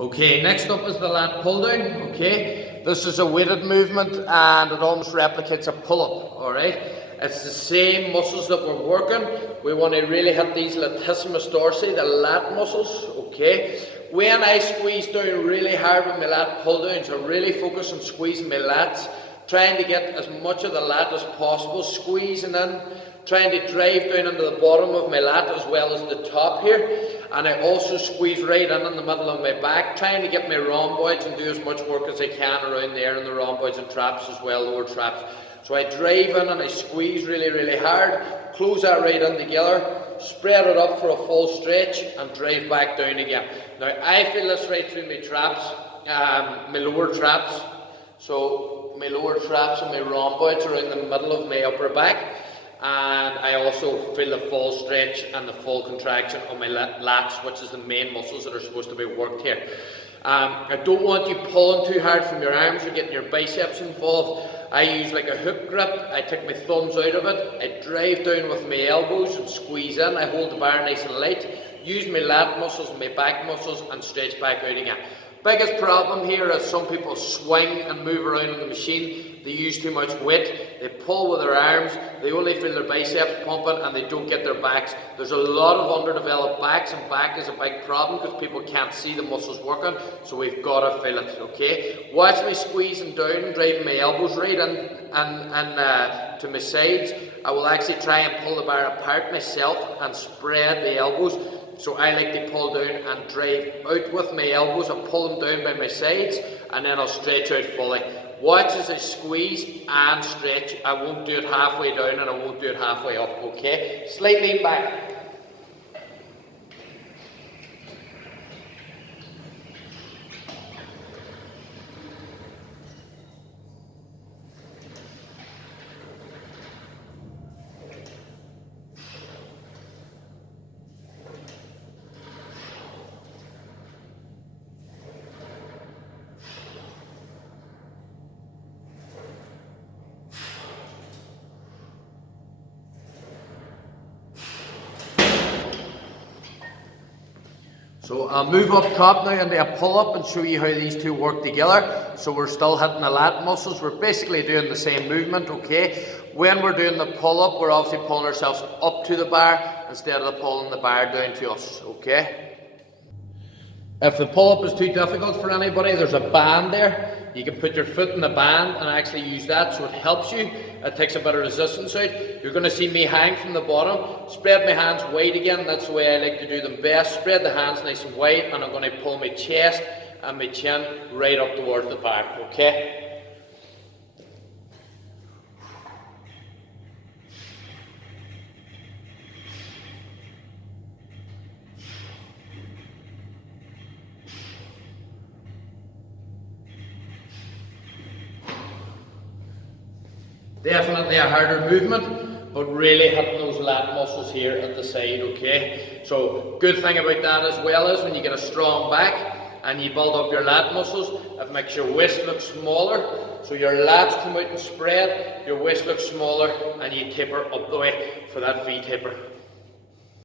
Okay, next up is the lat pull down. Okay, this is a weighted movement and it almost replicates a pull-up. Alright, it's the same muscles that we're working. We want to really hit these latissimus dorsi, the lat muscles. Okay, when I squeeze down really hard with my lat pull downs, I really focus on squeezing my lats, trying to get as much of the lat as possible, squeezing in, trying to drive down into the bottom of my lat as well as the top here. And I also squeeze right in the middle of my back, trying to get my rhomboids and do as much work as I can around there in the rhomboids and traps as well, lower traps. So I drive in and I squeeze really, really hard, close that right in together, spread it up for a full stretch and drive back down again. Now I feel this right through my traps, my lower traps. So my lower traps and my rhomboids are in the middle of my upper back. And I also feel the full stretch and the full contraction on my lats, which is the main muscles that are supposed to be worked here. I don't want you pulling too hard from your arms or getting your biceps involved. I use like a hook grip. I take my thumbs out of it. I drive down with my elbows and squeeze in. I hold the bar nice and light. Use my lat muscles and my back muscles and stretch back out again. Biggest problem here is some people swing and move around on the machine. They use too much weight. They pull with their arms. They only feel their biceps pumping and they don't get their backs. There's a lot of underdeveloped backs, and back is a big problem because people can't see the muscles working. So we've got to feel it. Okay. Watch me squeezing down and driving my elbows right in and to my sides. I will actually try and pull the bar apart myself and spread the elbows. So I like to pull down and drive out with my elbows and pull them down by my sides, and then I'll stretch out fully. Watch as I squeeze and stretch. I won't do it halfway down and I won't do it halfway up, okay? Slight lean back. So I'll move up top now into a pull-up and show you how these two work together. So we're still hitting the lat muscles. We're basically doing the same movement, okay? When we're doing the pull-up, we're obviously pulling ourselves up to the bar instead of pulling the bar down to us, okay? If the pull-up is too difficult for anybody, there's a band there. You can put your foot in the band and actually use that so it helps you. It takes a bit of resistance out. You're going to see me hang from the bottom. Spread my hands wide again. That's the way I like to do them best. Spread the hands nice and wide, and I'm going to pull my chest and my chin right up towards the bar. Okay? Definitely a harder movement, but really hitting those lat muscles here at the side, okay? So, good thing about that as well is when you get a strong back and you build up your lat muscles, it makes your waist look smaller. So your lats come out and spread, your waist looks smaller, and you taper up the way for that V taper.